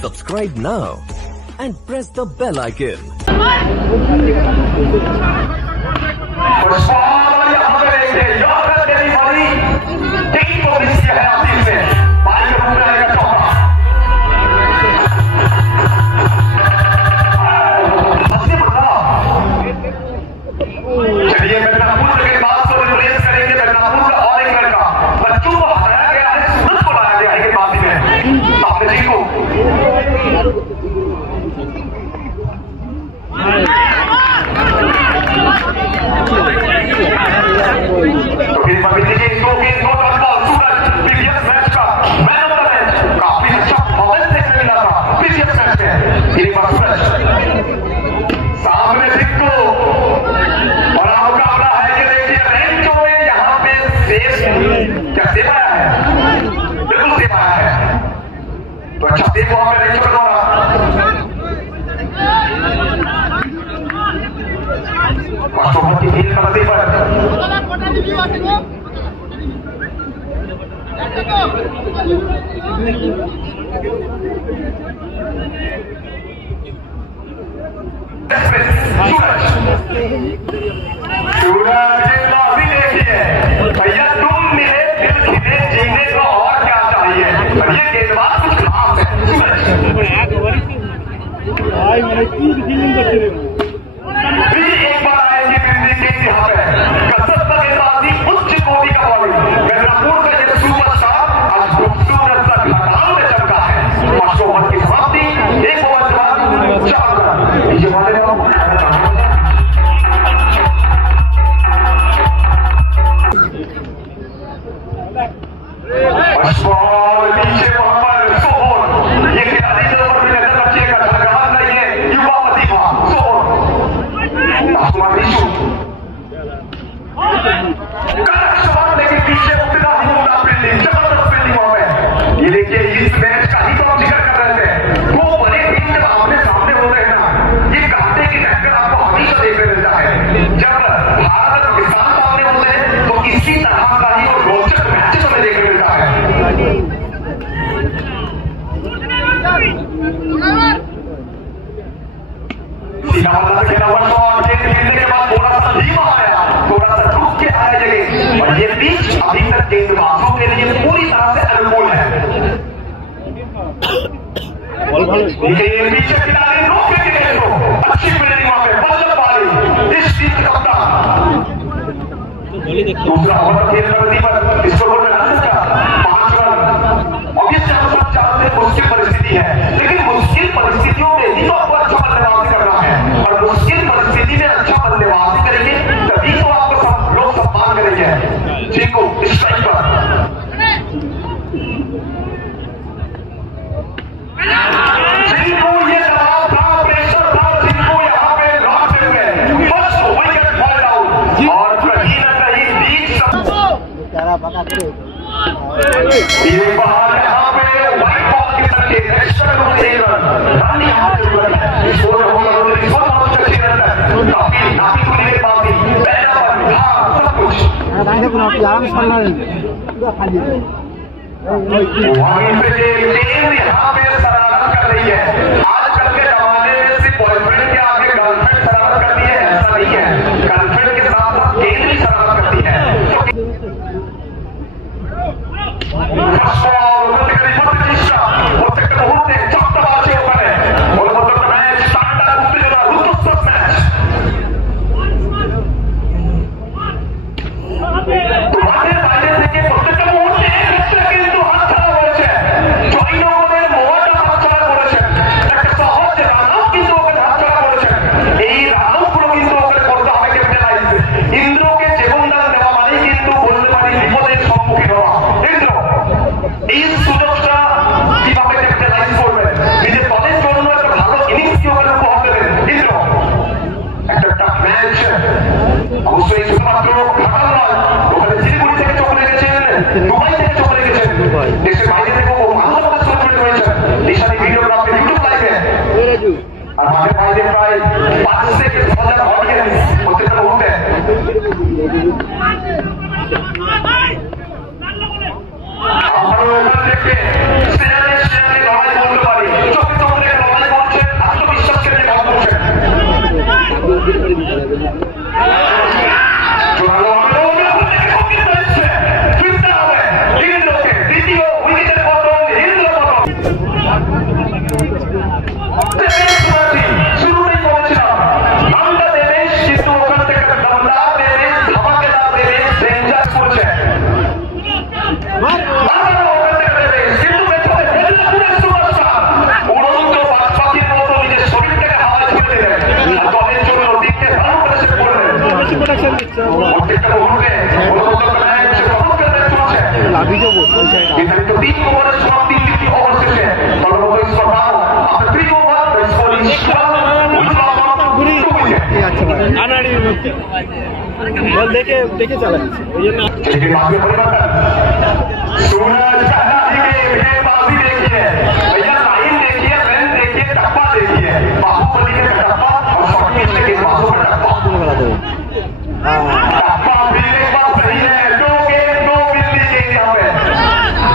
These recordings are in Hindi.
Subscribe now and press the bell icon. भैया तुम मेरे दिल खिले जीने को और क्या चाहिए? ये गेंदबाज कुछ खास है। एक बार आएंगे दिल्ली के यहाँ पे कसरत बल्लेबाजी उच्च कोटि का बॉलिंग मिर्जापुर का ये सुपरस्टार आज खूबसूरत सा घाटाओं में चमका है। 5 ओवर की समाप्ति, 1 ओवर के बाद 4 रन। ये वाले नीचे वहां पर सोहन, ये खिलाड़ी जो ऊपर में नजर रखिएगा, धड़कन नहीं है, युवा प्रतिभा सोहन, लेकिन पीछे उतना ही मुद्दा फील्डिंग, जबरदस्त फील्डिंग वहां पे। ये देखिए इस मैच का ही तो हम जिक्र कर रहे थे। वो बड़े टीम जब आपने सामने होते हैं ना, ये कांटे की टक्कर आपको हमेशा देखने मिलता है। जब भारत और पाकिस्तान सामने होते हैं तो इसी तरह का ही वो रोचक मैचेस हमें देखने मिलता है। सीधा वाला खेला हुआ शॉट, खेलने के बाद थोड़ा सा धीमा आया, थोड़ा सा रुक के आया जगह, और ये पिच अभी तक गेंदबाजों के लिए पूरी तरह से अनुकूल है। ये पीछे खिलाड़ी रोक के खेल दो, अच्छी फील्डिंग वहां पे, बल्ले पारी इस टीम का कप्तान। दूसरा ओवर खेल प्रगति पर इसको बोल रहे हैं 5 रन। ऑब्वियसली हम सब जानते हैं मुश्किल परिस्थिति है, लेकिन मुश्किल परिस्थितियों में ही तो आपको अच्छा बल्लेबाजी करना है, और मुश्किल परिस्थिति में अच्छा बल्लेबाजी करेंगे तभी तो आपको सब लोग सम्मान करेंगे। चिंकू स्ट्राइक पर चिंकू, ये दबाव था, प्रेशर था, चिंकू यहाँ पे लॉक हुए, फर्स्ट विकेट बॉल आउट, और कहीं न कहीं बीच ये बाहर यहाँ पे व्हाइट बॉल के करके एक्स्ट्रा रन यहाँ पे स्कोर होगा, काफी दूरी के बाद भी पहला सब कुछ वहीं पे टीम यहाँ पे शरारत कर रही है। आजकल के जमाने में सिर्फ बॉयफ्रेंड के आगे गर्लफ्रेंड शरारत करती है, ऐसा नहीं है। गर्लफ्रेंड के साथ साथ गेंद भी शरारत करती है। देखिए শুরুতেই বলেছিলাম আমরা দেবেশ কিন্তু ওখান থেকে দমদার দেবেশ ধামাকেদার দেবেশ ডেঞ্জার করছে বল দেখে দেখে চালাচ্ছি ওই জন্য सूरज बाजी देखिए भैया लाइन देखिए रन देखिए टप्पा देखिए बाहुबली के टप्पा और शॉर्ट के बाजू का टप्पा टप्पा भी एक बात सही है दो गिनती के यहाँ पे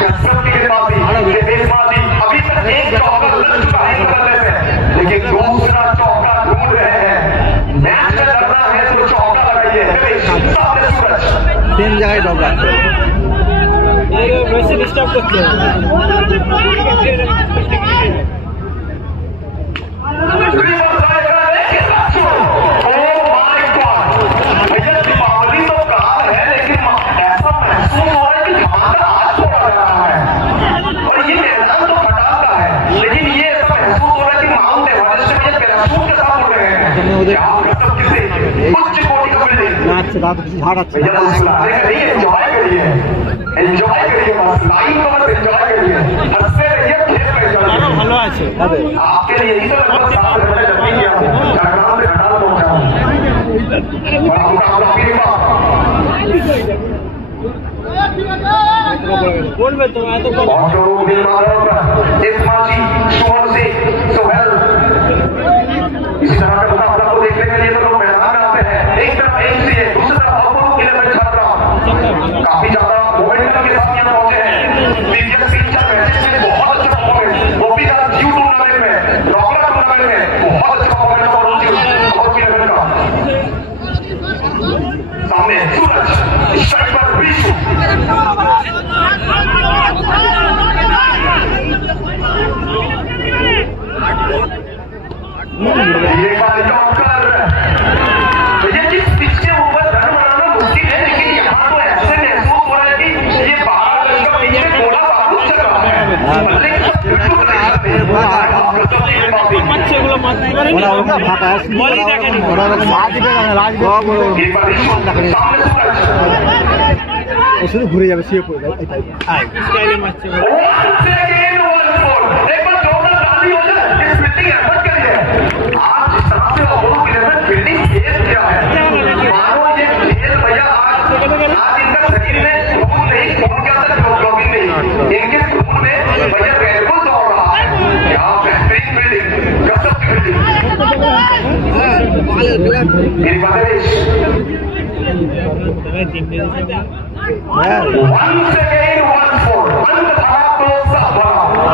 कसरत की गेंदबाजी गेंदबाजी अभी तक एक चौका लग चुका है बदलने से लेकिन दूसरा चौका ढूंढ रहे हैं मैच में लड़ना है तो चौका लगाइए सामने सूरज तीन जगह डोबला वैसे डिस्टर्ब करते हैं एंजॉय करिए बस लाइव को बस एंजॉय करिए हंसते रहिए खेल रहिए ভালো আছে आपके लिए यही तो लगभग 7 घंटे जल्दी किया कार्यक्रम से घटा पहुंचा और आपका आपके पास बोलबे तो मैं तो और जो निर्माण इस माजी सुमन से सोहेल इसी तरह का मुकाबला को देखने के लिए तो लोग मैदान में आते हैं एक तरफ एक से दूसरी तरफ अपोलो किले में छात्रा काफी ज्यादा मोमेंटम के साथ यहाँ पहुंचे हैं प्रीवियस 3-4 मैचेस में बहुत अच्छा परफॉर्मेंस वो भी ज्यादा जीव टूर्नामेंट में रॉकरा टूर्नामेंट में बहुत अच्छा परफॉर्मेंस और की लेवल का सामने सूरज स्ट्राइक पर विशु ये बार डॉक्टर ये किस पिच के ऊपर रन बनाना मुश्किल है लेकिन यहाँ तो ऐसे महसूस हो रहा है कि ये बाहर का पीछे गोला बारूद चल रहा है लेकिन बिल्कुल বাচ্চাগুলো মারতে পারে ওরা ওটা ফাঁকা বলই দেখেনি ওরা শুধু ঘুরে যাবে শুয়ে পড়বে এটাই স্টাইলে মারছে आज जिस तरह से अपोलो की लेवल फील्डिंग खेल किया है मानो ये खेल भैया आज इनका शरीर में खून नहीं खून के अंदर हीमोग्लोबिन नहीं इनके खून में भैया रेडबुल दौड़ रहा है क्या बेहतरीन फील्डिंग गजब की फील्डिंग इन बांग्लादेश once again 1-4 अंत धारा क्लोज अप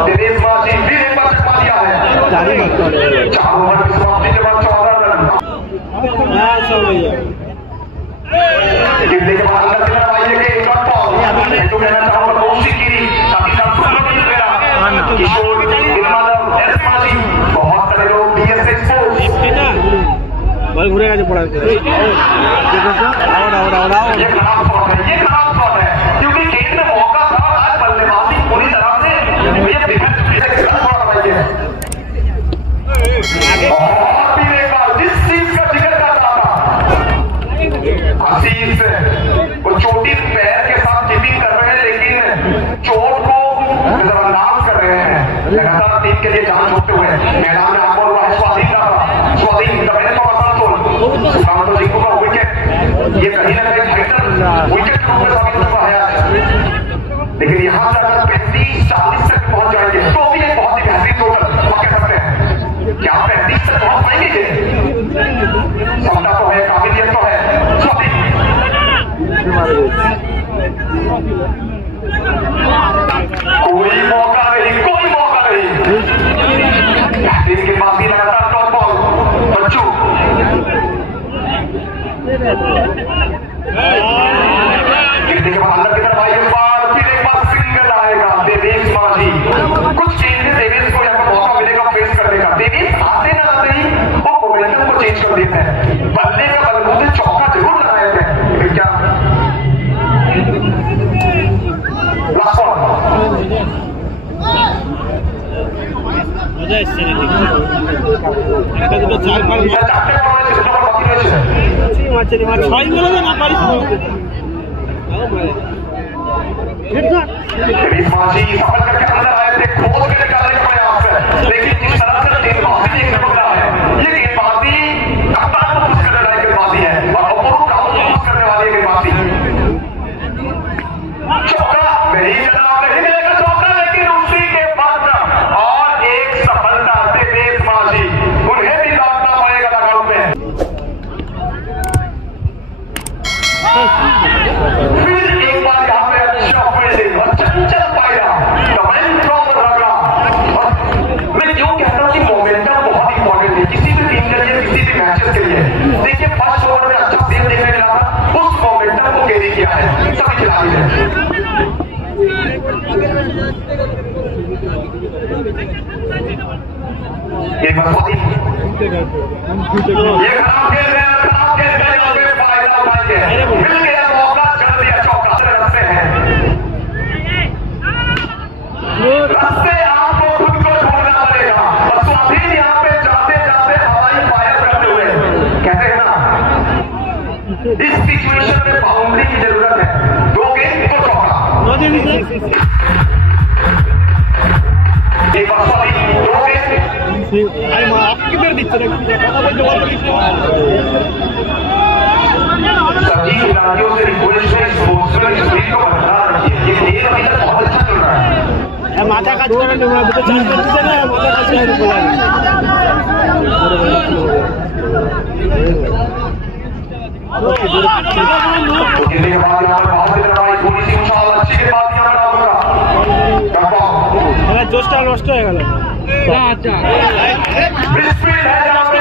दिनेश माजी फिर एक बार छपा दिया है चारों ओवर की समाप्ति के बाद 14 रन गिरने के बाद अंदर की तरफ आइए कि एक बार बॉल तो कहना चाहूंगा कौशिक गिरी ताकि सब सुनो नहीं मेरा किशोर गिरमादव एस माजी बहुत सारे लोग डीएस एक्सपोर्ट बॉल घुरेगा जो पड़ा है ये खराब शॉट है क्योंकि गेंद में मौका था आज बल्लेबाजी पूरी तरह से ये डिफेंस थोड़ा लगाइए और भी एक बार जिस चीज का जिक्र कर रहा था आशीष वो चोटी पैर के साथ कीपिंग कर रहे हैं लेकिन चोट को नजरअंदाज कर रहे हैं लगातार टीम के लिए जान छूटते हुए मैदान में आकर हुआ है स्वाधीन का कमेंट को आसानसोल सुकांतो जिंकू का विकेट ये कहीं ना कहीं फाइटर विकेट के रूप में साबित हुआ है लेकिन यहाँ से अगर 35-40 तक पहुंच जाएंगे तो भी एक बहुत ही बेहतरीन टोटल हम कह सकते हैं क्या 35 तक पहुंच पाएंगे क्षमता तो है काबिलियत तो है स्वाधीन कोई मौका नहीं बेहतरीन के पास ही लगातार टॉप बॉल बच्चू गिरने के बाद अंदर की तरफ आइए बार फिर एक बार सिंगल आएगा देवेश माजी कुछ चेंजेस देवेश को মজা এসছে নাকি একটা দুটো চার পাঁচ চারটে বল রয়েছে, দুটো বল বাকি রয়েছে। মাছের মাছ ছয় বলে না পারিস तेरी माजी सफल करके अंदर आए थे, खोज के निकालने का प्रयास है, लेकिन जिस तरह से गेंदबाजी देखने को मिला है, ये गेंदबाजी कप्तान को खुश करने वाली गेंदबाजी है और अपूर्व राहुल को खुश करने वाली गेंदबाजी। चौका नहीं जनाब, नहीं मिलेगा चौका, लेकिन उसी के बाद और एक सफलता से तेज माजी उन्हें भी काटना पड़ेगा लगाओ में। फिर एक बार यहाँ पे अच्छा फील्डिंग और चंचल पाया कमेंट फ्रॉम रगड़ा। और मैं क्यों कहता हूँ कि मोमेंटम बहुत इंपॉर्टेंट है किसी भी टीम के लिए, किसी भी मैचेस के लिए। देखिए फर्स्ट ओवर में अच्छा सीन देखने मिला था, उस मोमेंटम को कैरी किया है सभी खिलाड़ी ने। एक बार बहुत ही ये खराब खेल रहे हैं, खराब खेल रहे हैं, यहाँ पे फायदा उठाएंगे। मिल गया मौका, चल दिया चौका। रस्ते हैं, रस्ते आपको खुद को ढूंढना पड़ेगा। और स्वाधीन यहाँ पे जाते जाते हवाई फायर करते हुए कहते हैं ना, इस सिचुएशन में बाउंड्री की जरूरत है, दो गेंद तो चौका। एक बार स्वाधीन, दो गेंद আরে মা আপনি কিভাবে দিচ্ছেন কথা বলতে বলতে सभी खिलाड़ियों से रिक्वेस्ट है स्पोर्ट्समैन स्पिरिट को बरकरार रखिए। ये गेम अभी तक बहुत अच्छा चल रहा है। মাথা কাজ করে না দুটো চার করতেছে না মাথা কাজ করে বলা तो गिरने के बाद यहाँ पर बहुत दिख रहा है, थोड़ी सी उछाल अच्छी के बाद यहाँ पर होगा খেলার জোশটা নষ্ট হয়ে গেল स्पीड है जहाँ पे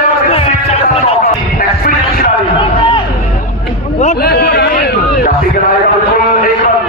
एक्सपीरियंस खिलाड़ी जाती कराएगा बिल्कुल एक रन